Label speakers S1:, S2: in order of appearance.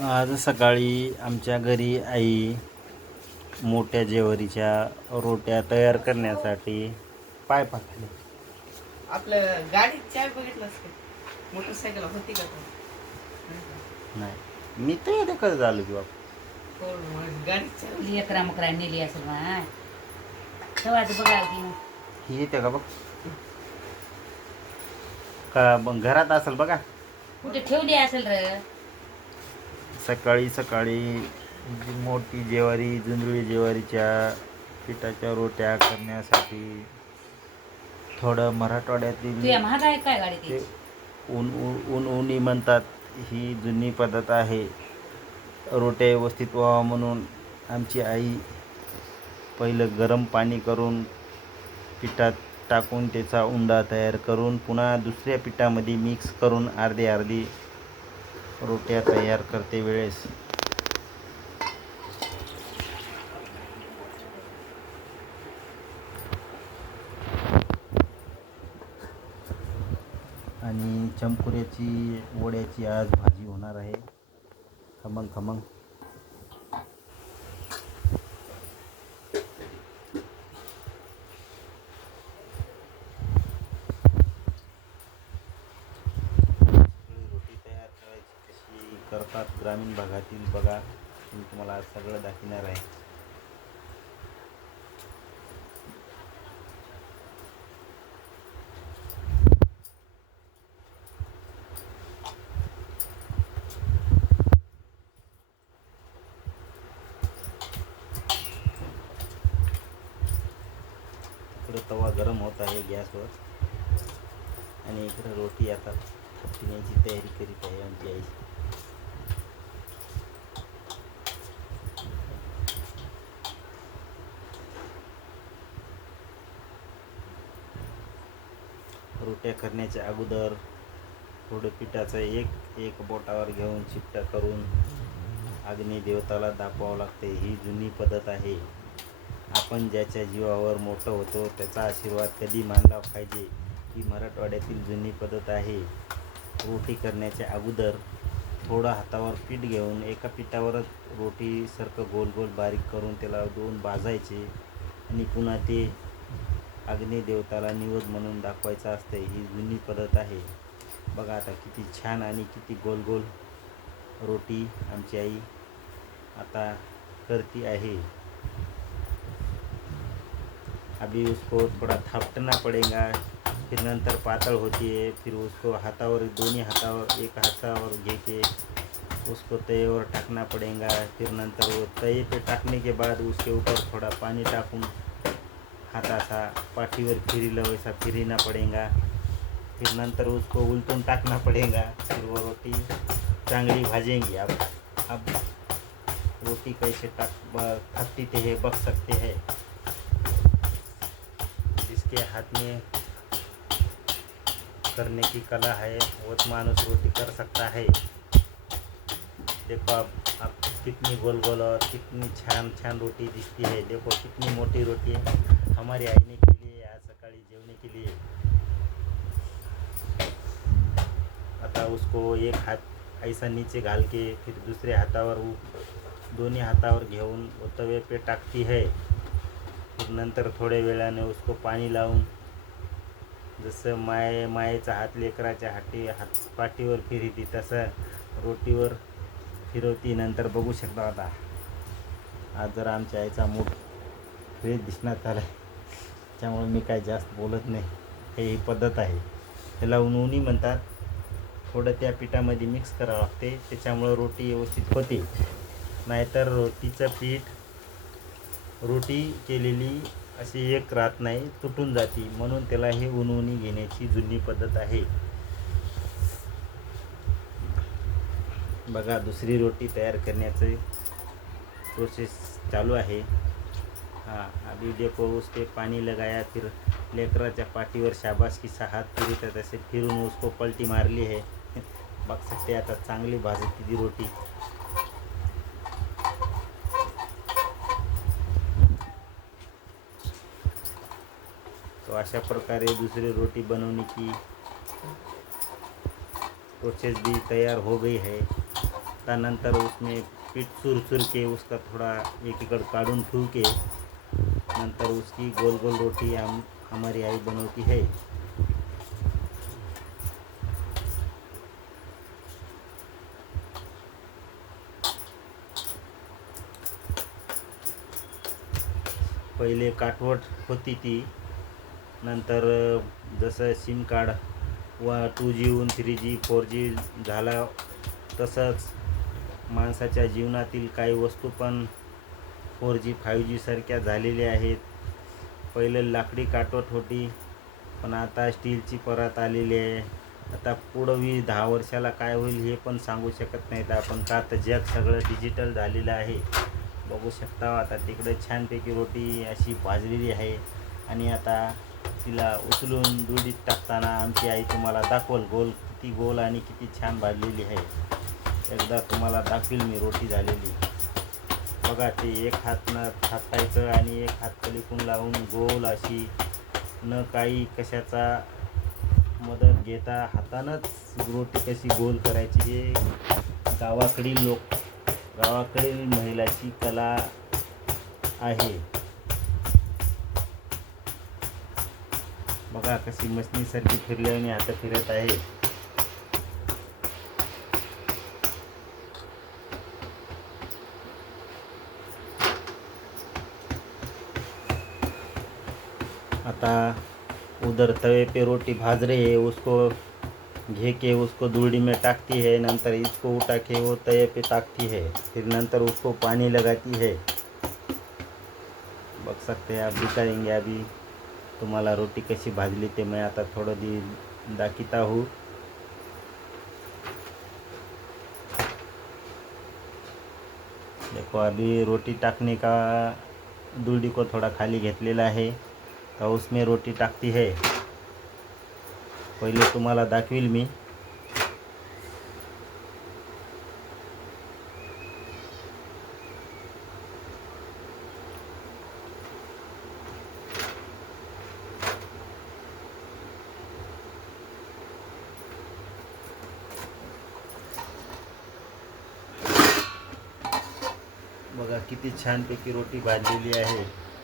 S1: आज सकाळी आमच्या घरी आई मोठ्या जेवरीच्या रोट्या तयार करण्यासाठी पाय पाठवले.
S2: आपलं गाडीत चाय बघितलंस का मोटरसायकल होती का?
S1: नाही. मी तर येते कसं झालो की बाप
S2: हो, गाडीत चाय
S3: लेकरा मकरा नेली असेल बघा की
S1: ही येते का बघ. का मग घरात असेल बघा.
S3: कुठे ठेवली असेल र?
S1: सकाळी सकाळी मोठी जेवारी जुंजळी जेवारीच्या पिठाच्या रोट्या करण्यासाठी थोडं मराठवाड्यातील ते ऊन ऊन उनी म्हणतात ही जुनी पद्धत आहे. रोट्या व्यवस्थित व्हावं म्हणून आमची आई पहिलं गरम पाणी करून पिठात टाकून त्याचा उंडा तयार करून पुन्हा दुसऱ्या पिठामध्ये मिक्स करून अर्धी अर्धी रोट्या तयार करते वेळेस. आणि चमकुऱ्याची वड्याची आज भाजी होणार आहे. खमंग खमंग सगळी रोटी तयार करायची कशी करतात ग्रामीण भागातील बघा मी तुम्हाला आज सगळं दाखवणार आहे. इकडं तवा गरम होत आहे गॅसवर. आणि इकडं रोटी आता थापण्याची तयारी करीत आहे आमची आई. रोट्या करण्याच्या अगोदर थोडं पिठाचं एक एक बोटावर घेऊन चिपटा करून अग्नी देवताला दाखवावं लागते. ही जुनी पद्धत आहे. आपण ज्याच्या जीवावर मोठं होतो त्याचा आशीर्वाद कधी मानला पाहिजे ही मराठवाड्यातील जुनी पद्धत आहे. रोटी करण्याच्या अगोदर थोडं हातावर पीठ घेऊन एका पिठावरच रोटीसारखं गोल गोल बारीक करून त्याला दोन भाजायचे आणि पुन्हा ते अग्निदेवताला निवद म्हणून दाखवायचं असते ही जुनी पद्धत आहे. बघा आता किती छान आणि किती गोल गोल रोटी आमची आई आता करती आहे. अभी उसको थोड़ा थापटना पड़ेगा फिर नंतर पातळ होती है फिर उसको हातावर दोन्ही हातावर एक हातावर घेते. उसको तयेवर टाकना पड़ेगा फिर नंतर वो पे टाकने के बाद उसके ऊपर थोड़ा पानी टाकून हाथा सा पाठीवर फिरिला वैसा फिरिना पड़ेगा. फिर नंतर उसको उल्टून टाकना पड़ेगा. फिर वो रोटी चांगली भाजेंगी. अब अब रोटी कैसे टाक थे है, बक सकते हैं. जिसके हाथ में करने की कला है वो मानुस रोटी कर सकता है. देखो अब आप कितनी गोल गोल और कितनी छान छान रोटी दिखती है. देखो कितनी मोटी रोटी है. हमारी आईने के लिए आज सकाळी जेवणी के लिए। आता उसको एक हात ऐसा नीचे घाल के फिर दुसरे हातावर दोन्ही हातावर घेऊन वो तवे पे टाकती है। नंतर थोड्या वेळाने उसको पाणी लावून जसं माय मायेचा हात लेकराच्या हाती हात पाठीवर फिरती तसं रोटीवर फिरवती नंतर बघू शकता आता. आज जर आमच्या आईचा मूड फ्रेश दिसण्यात आला त्यामुळे मी काय जास्त बोलत नाही. हे ही पद्धत आहे. त्याला उनउनी म्हणतात. थोडं त्या पिठामध्ये मिक्स करावं लागते. त्याच्यामुळं रोटी व्यवस्थित होते. नाहीतर रोटीचं पीठ रोटी केलेली अशी एक राहत नाही तुटून जाती. म्हणून त्याला हे उनवणी घेण्याची जुनी पद्धत आहे. बघा दुसरी रोटी तयार करण्याचं प्रोसेस चालू आहे. हाँ अभी देखो उस पे पानी लगाया, फिर लेकराच्या पाठीवर शाबासकीचा हात फिरत तसे फिरून उसको पलटी मारली है बघ सकते आता चांगली भाजती ती रोटी. तो अशा प्रकारे दूसरी रोटी बनवने की प्रोसेस भी तैयार हो गई है. त्यानंतर उसमें पीठ चूर चूर के उसका थोड़ा एक एकड़ काढ़ून ठू के नंतर उसकी गोल गोल रोटी हम हमारी आई बनवती है। पहिले काठवट होती ती नंतर जसं सिम कार्ड व टू जीहून थ्री जी फोर जी झाला तसंच माणसाच्या जीवनातील काही वस्तू पण फोर जी फाईव्ह जीसारख्या झालेल्या आहेत. पहिलं लाकडी काठवट होती पण आता स्टीलची परत आलेली आहे. आता पुढं वीस दहा वर्षाला काय होईल हे पण सांगू शकत नाहीत आपण. का तर जग सगळं डिजिटल झालेलं आहे? बघू शकता आता तिकडे छानपैकी रोटी अशी भाजलेली आहे. आणि आता तिला उचलून दुडीत टाकताना आमची आई तुम्हाला दाखवल गोल किती गोल आणि किती छान भाजलेली आहे. एकदा तुम्हाला दाखवील मी रोटी झालेली. बघा ते एक हात न थापायचं आणि एक हात पलीकडून लावून गोल अशी न काही कशाचा मदत घेता हातानंच रोटी कशी गोल करायची हे गावाकडील लोक गावाकडील महिलाची कला आहे. बघा कशी मशनीसारखी फिरल्याने आता फिरत आहे. आता उधर तवे पे रोटी भाज रही है, उसको घे के उसको दूड़ी में टाकती है, नंतर इसको उठा के वो तवे पे टाकती है, फिर नंतर उसको पानी लगाती है। बघ सकते हैं आप दिखाएँगे अभी। तुम्हाला रोटी कशी भाजली ते मैं आता थोडं दी दाखिता हूँ। देखो, अभी रोटी टाकने का दूड़ी को थोड़ा खाली घेतलेला है तो उसमें रोटी टाकती है। पहिले तुम्हाला दाखवील मी. बघा किती छानपैकी रोटी भाजलेली आहे.